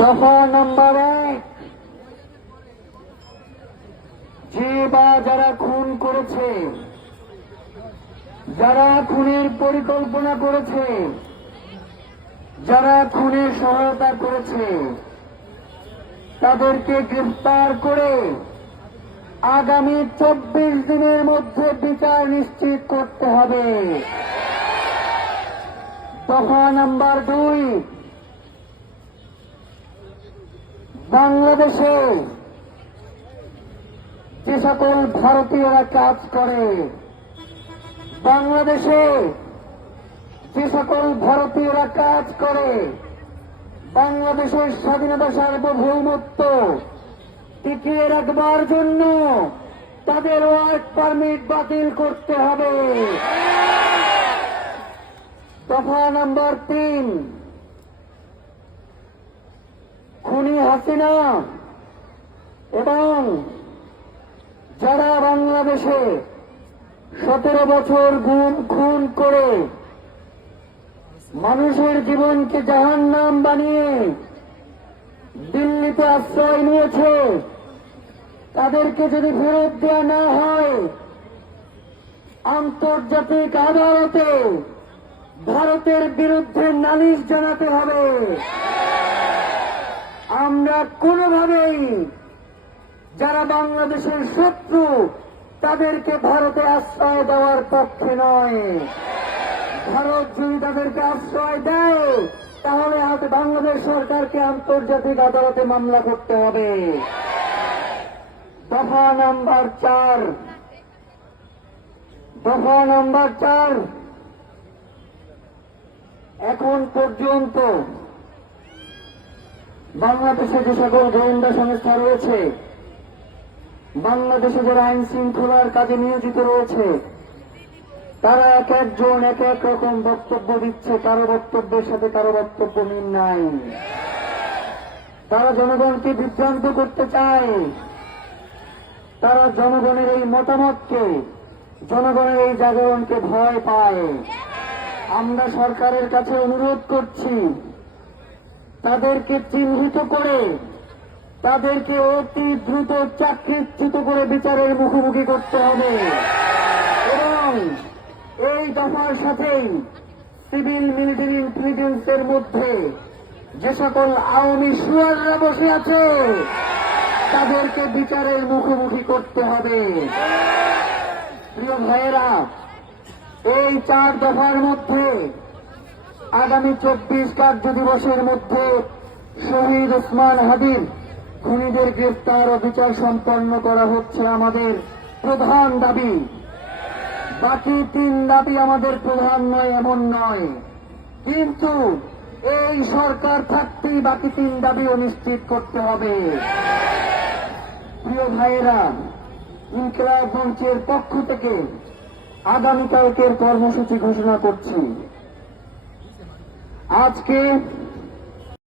দফা নম্বর 1, যে বা যারা খুন করেছে, যারা খুনের পরিকল্পনা করেছে, যারা খুনের সহায়তা করেছে, তাদেরকে গ্রেফতার করে আগামী 24 দিনের মধ্যে বিচার নিশ্চিত করতে হবে। দফা নাম্বার 2, বাংলাদেশে যে সকল ভারতীয়রা কাজ করে, বাংলাদেশে যে সকল ভারতীয়রা কাজ করে, বাংলাদেশের স্বাধীনতা সার্বভৌমত্ব টিকিয়ে রাখবার জন্য তাদের ওয়ার্ক পারমিট বাতিল করতে হবে। দফা নাম্বার 3, খুনি হাসিনা এবং যারা বাংলাদেশে 17 বছর গুম খুন করে মানুষের জীবনকে জাহান্নাম বানিয়ে দিল্লিতে আশ্রয় নিয়েছে, তাদেরকে যদি ফেরত দেওয়া না হয়, আন্তর্জাতিক আদালতে ভারতের বিরুদ্ধে নালিশ জানাতে হবে। আমরা কোনোভাবেই যারা বাংলাদেশের শত্রু তাদেরকে ভারতে আশ্রয় দেওয়ার পক্ষে নয়। ভারত যদি তাদেরকে আশ্রয় দেয় তাহলে বাংলাদেশ সরকারকে আন্তর্জাতিক আদালতে মামলা করতে হবে। দফা নাম্বার 4, দফা নাম্বার 4, এখন পর্যন্ত বাংলাদেশে যে সকল গোয়েন্দা সংস্থা রয়েছে, বাংলাদেশে যারা আইন শৃঙ্খলার কাজে নিয়োজিত রয়েছে, তারা এক একজন এক এক রকম বক্তব্য দিচ্ছে। কারো বক্তব্যের সাথে কারো বক্তব্য মিল নাই। তারা জনগণকে বিভ্রান্ত করতে চায়। তারা জনগণের এই মতামতকে, জনগণের এই জাগরণকে ভয় পায়। আমরা সরকারের কাছে অনুরোধ করছি, তাদেরকে চিহ্নিত করে তাদেরকে অতি দ্রুত চাকরিচ্যুত করে বিচারের মুখোমুখি করতে হবে। এবং এই দফার সাথেই সিভিল মিলিটারি ইন্টেলিজেন্সের মধ্যে যে সকল আওয়ামী সুয়াররা বসে আছে তাদেরকে বিচারের মুখোমুখি করতে হবে। প্রিয় ভাইয়েরা, এই 4 দফার মধ্যে আগামী 24 কার্য দিবসের মধ্যে শহীদ ওসমান হাদির খুনিদের গ্রেফতার ও বিচার সম্পন্ন করা হচ্ছে আমাদের প্রধান দাবি। বাকি 3 দাবি আমাদের প্রধান নয় এমন নয়, কিন্তু এই সরকার থাকতেই বাকি 3 দাবিও নিশ্চিত করতে হবে। প্রিয় ভাইয়েরা, ইনকিলাব মঞ্চের পক্ষ থেকে আগামীকালকের কর্মসূচি ঘোষণা করছি। আজকে